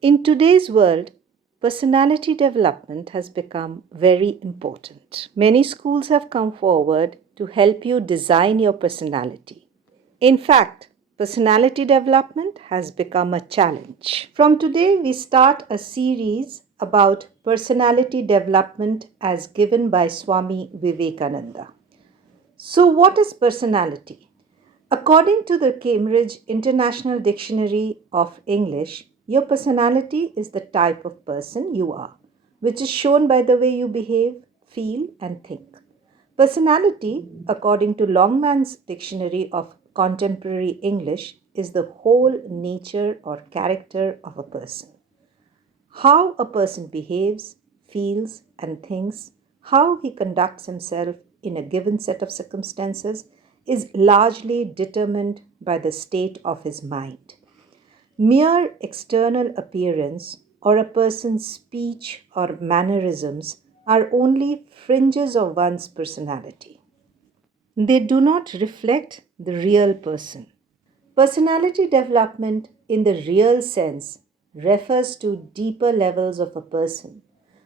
In today's world, personality development has become very important. Many schools have come forward to help you design your personality. In fact, personality development has become a challenge. From today, we start a series about personality development as given by Swami Vivekananda. So, what is personality? According to the Cambridge International Dictionary of English, your personality is the type of person you are, which is shown by the way you behave, feel, and think. Personality, according to Longman's Dictionary of Contemporary English, is the whole nature or character of a person. How a person behaves, feels, and thinks, how he conducts himself in a given set of circumstances, is largely determined by the state of his mind. Mere external appearance or a person's speech or mannerisms are only fringes of one's personality. They do not reflect the real person. Personality development, in the real sense, refers to deeper levels of a person.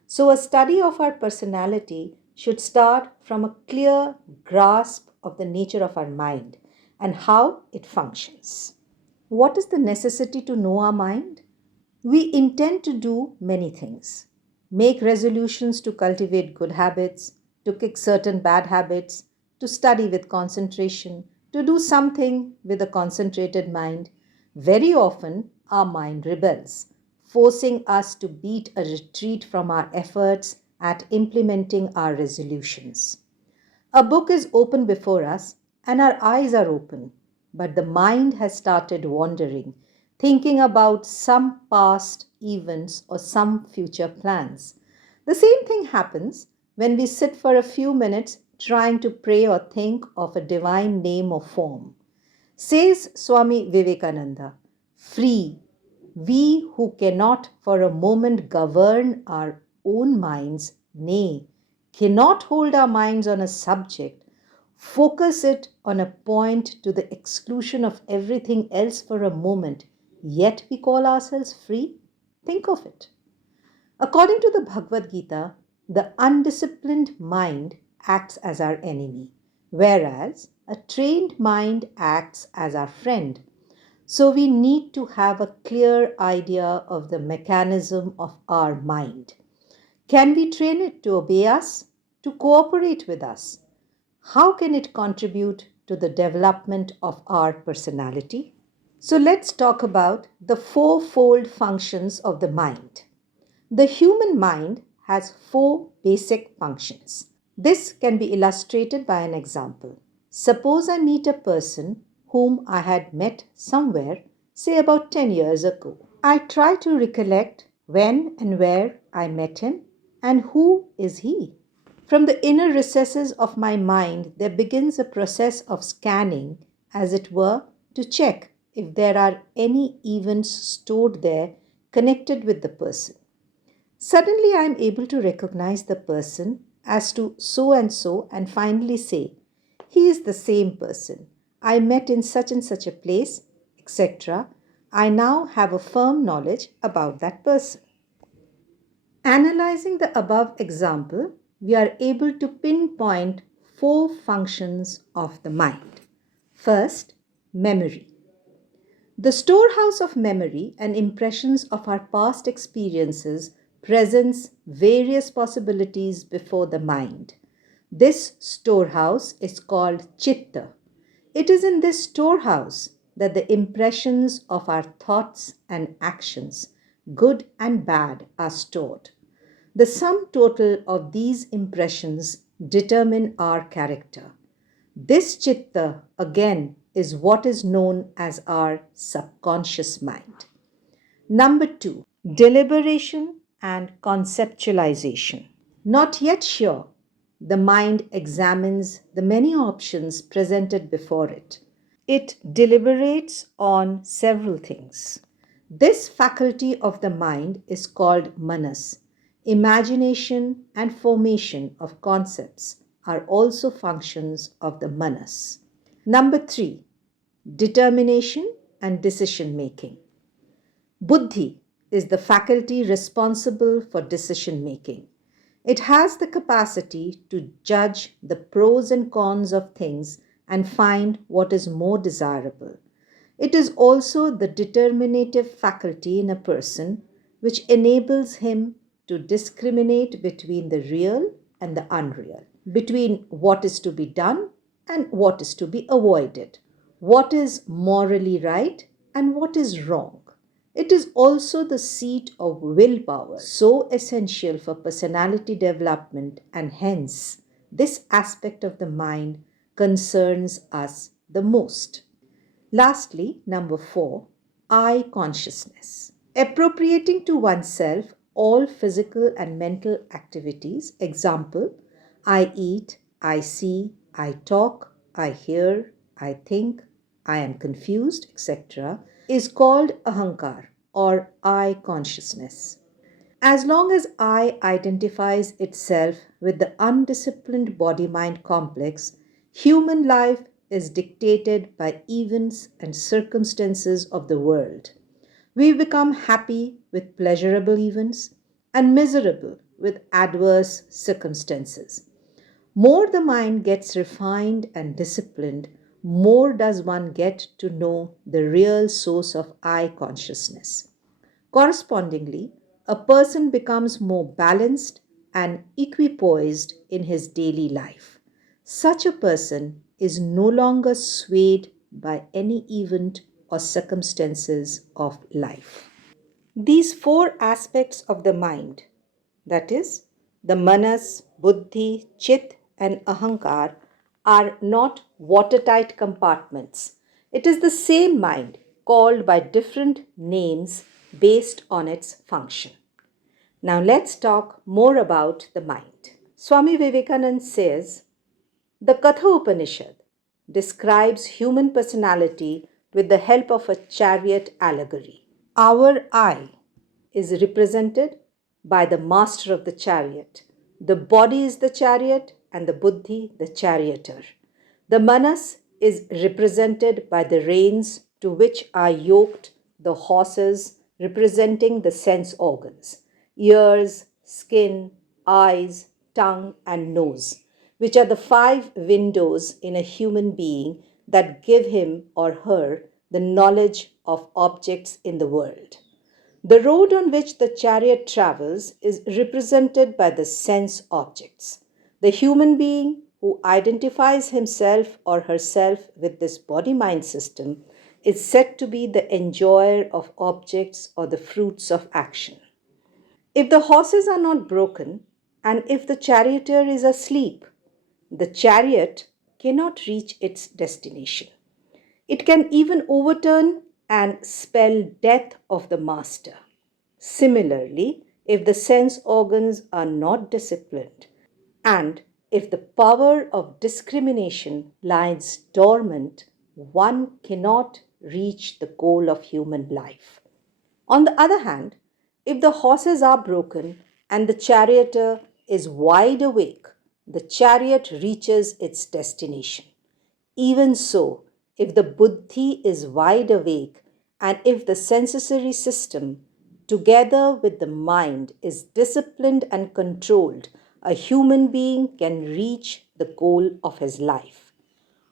So, a study of our personality should start from a clear grasp of the nature of our mind and how it functions. What is the necessity to know our mind? We intend to do many things: make resolutions to cultivate good habits, to kick certain bad habits, to study with concentration, to do something with a concentrated mind. Very often, our mind rebels, forcing us to beat a retreat from our efforts at implementing our resolutions. A book is open before us and our eyes are open, but the mind has started wandering, thinking about some past events or some future plans. The same thing happens when we sit for a few minutes trying to pray or think of a divine name or form. Says Swami Vivekananda, free, we who cannot for a moment govern our own minds, nay, cannot hold our minds on a subject, focus it on a point to the exclusion of everything else for a moment, yet we call ourselves free? Think of it. According to the Bhagavad Gita, the undisciplined mind acts as our enemy, whereas a trained mind acts as our friend. So we need to have a clear idea of the mechanism of our mind. Can we train it to obey us, to cooperate with us? How can it contribute to the development of our personality? So let's talk about the fourfold functions of the mind. The human mind has four basic functions. This can be illustrated by an example. Suppose I meet a person whom I had met somewhere, say about 10 years ago. I try to recollect when and where I met him and who is he. From the inner recesses of my mind, there begins a process of scanning, as it were, to check if there are any events stored there connected with the person. Suddenly, I am able to recognize the person as to so and finally say, he is the same person. I met in such and such a place, etc. I now have a firm knowledge about that person. Analyzing the above example, we are able to pinpoint four functions of the mind. First, memory. The storehouse of memory and impressions of our past experiences presents various possibilities before the mind. This storehouse is called chitta. It is in this storehouse that the impressions of our thoughts and actions, good and bad, are stored. The sum total of these impressions determine our character. This chitta, again, is what is known as our subconscious mind. Number two, deliberation and conceptualization. Not yet sure, the mind examines the many options presented before it. It deliberates on several things. This faculty of the mind is called manas. Imagination and formation of concepts are also functions of the manas. Number three, determination and decision making. Buddhi, is the faculty responsible for decision making. It has the capacity to judge the pros and cons of things and find what is more desirable. It is also the determinative faculty in a person which enables him to discriminate between the real and the unreal, between what is to be done and what is to be avoided, what is morally right and what is wrong. It is also the seat of willpower, so essential for personality development, and hence, this aspect of the mind concerns us the most. Lastly, number 4, I consciousness. Appropriating to oneself all physical and mental activities, example, I eat, I see, I talk, I hear, I think, I am confused, etc., is called ahankar or I consciousness. As long as I identifies itself with the undisciplined body mind complex, human life is dictated by events and circumstances of the world. We become happy with pleasurable events and miserable with adverse circumstances. More the mind gets refined and disciplined, more does one get to know the real source of I consciousness. Correspondingly, a person becomes more balanced and equipoised in his daily life. Such a person is no longer swayed by any event or circumstances of life. These four aspects of the mind, that is, the manas, buddhi, chit, and ahankar, are not watertight compartments. It is the same mind called by different names based on its function. Now let's talk more about the mind. Swami Vivekananda says the Katha Upanishad describes human personality with the help of a chariot allegory. Our I is represented by the master of the chariot. The body is the chariot and the buddhi the charioteer. The manas is represented by the reins to which are yoked the horses, representing the sense organs, ears, skin, eyes, tongue, and nose, which are the five windows in a human being that give him or her the knowledge of objects in the world. The road on which the chariot travels is represented by the sense objects. The human being who identifies himself or herself with this body mind system is said to be the enjoyer of objects or the fruits of action. If the horses are not broken and if the charioteer is asleep, the chariot cannot reach its destination. It can even overturn and spell death of the master. Similarly, if the sense organs are not disciplined and if the power of discrimination lies dormant, one cannot reach the goal of human life. On the other hand, if the horses are broken and the charioteer is wide awake, the chariot reaches its destination. Even so, if the buddhi is wide awake and if the sensory system, together with the mind, is disciplined and controlled, a human being can reach the goal of his life.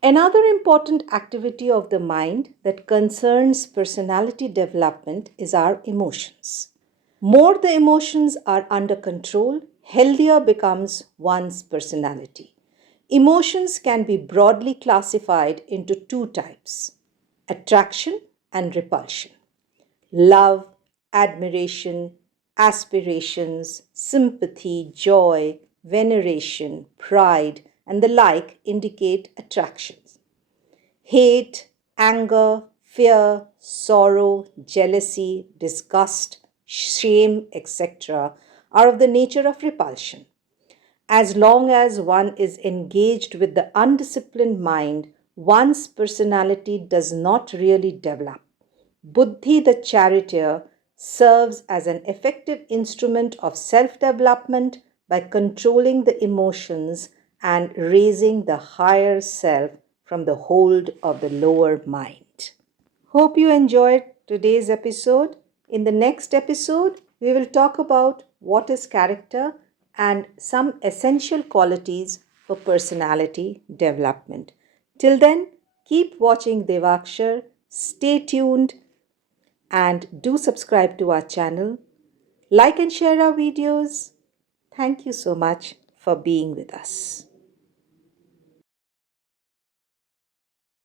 Another important activity of the mind that concerns personality development is our emotions. More the emotions are under control, healthier becomes one's personality. Emotions can be broadly classified into two types: attraction and repulsion. Love, admiration, aspirations, sympathy, joy, veneration, pride, and the like indicate attractions. Hate, anger, fear, sorrow, jealousy, disgust, shame, etc., are of the nature of repulsion. As long as one is engaged with the undisciplined mind, one's personality does not really develop. Buddhi, the charioteer, serves as an effective instrument of self development by controlling the emotions and raising the higher self from the hold of the lower mind. Hope you enjoyed today's episode. In the next episode, we will talk about what is character and some essential qualities for personality development. Till then, keep watching Devakshar, stay tuned, and do subscribe to our channel. Like and share our videos. Thank you so much for being with us.